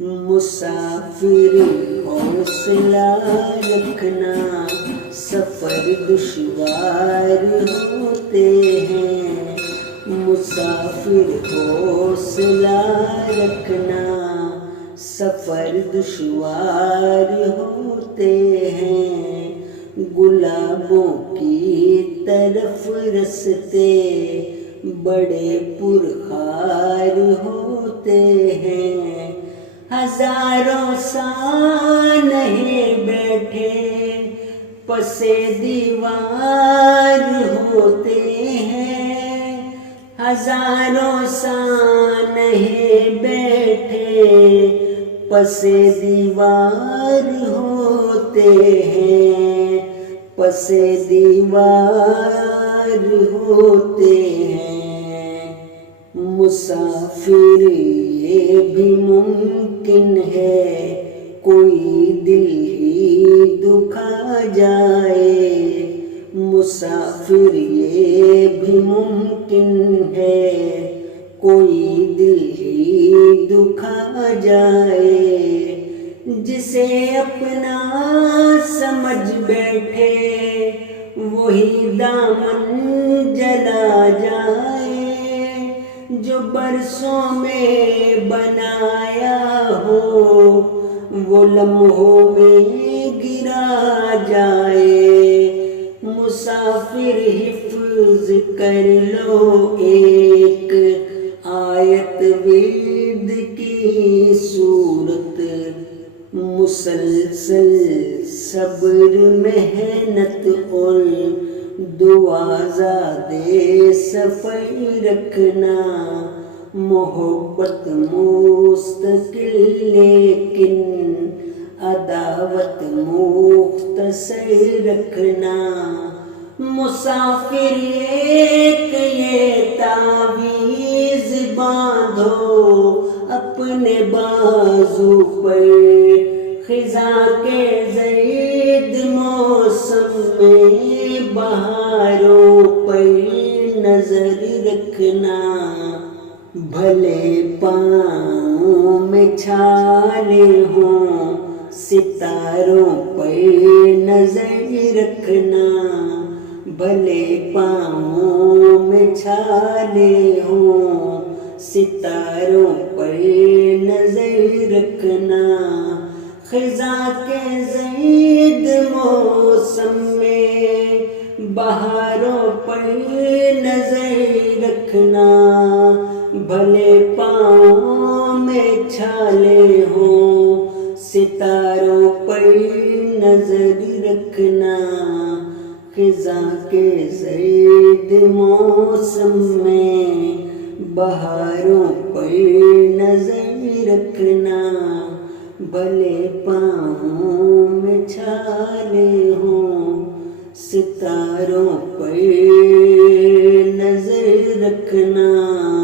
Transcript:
مسافر حوصلہ رکھنا، سفر دشوار ہوتے ہیں۔ مسافر حوصلہ رکھنا، سفر دشوار ہوتے ہیں۔ گلابوں کی طرف رستے بڑے پرخار ہوتے ہیں۔ ہزاروں سانحے بیٹھے پس دیوار ہوتے ہیں۔ ہزاروں سانحے بیٹھے پس دیوار ہوتے ہیں، پس دیوار ہوتے ہیں۔ مسافر یہ بھی ممکن ہے کوئی دل ہی دکھا جائے۔ مسافر یہ بھی ممکن ہے کوئی دل ہی دکھا جائے۔ جسے اپنا سمجھ بیٹھے وہی دامن جلا جائے۔ جو برسوں میں بنایا ہو وہ لمحوں میں گرا جائے۔ مسافر حفظ کر لو ایک آیت ورد کی صورت، مسلسل صبر محنت اور دعا زادے سفر رکھنا۔ محبت مستقل لیکن عداوت مختصر رکھنا۔ مسافر ایک یہ تعویذ باندھو اپنے بازو پر، خزاں کے زید موسم میں بہاروں پر نظر رکھنا۔ بھلے پاؤں میں چھالے ہوں ستاروں پر نظر رکھنا۔ بھلے پاؤں میں چھالے ہوں ستاروں پر نظر رکھنا۔ خزاں کے زید موسم میں بہاروں پر نظر رکھنا۔ بھلے پاؤں میں چھالے ہوں ستاروں پر نظر رکھنا۔ خزاں کے زید موسم میں بہاروں پر نظر رکھنا۔ بھلے پاؤں میں چھالے ہوں ستاروں پر نظر رکھنا۔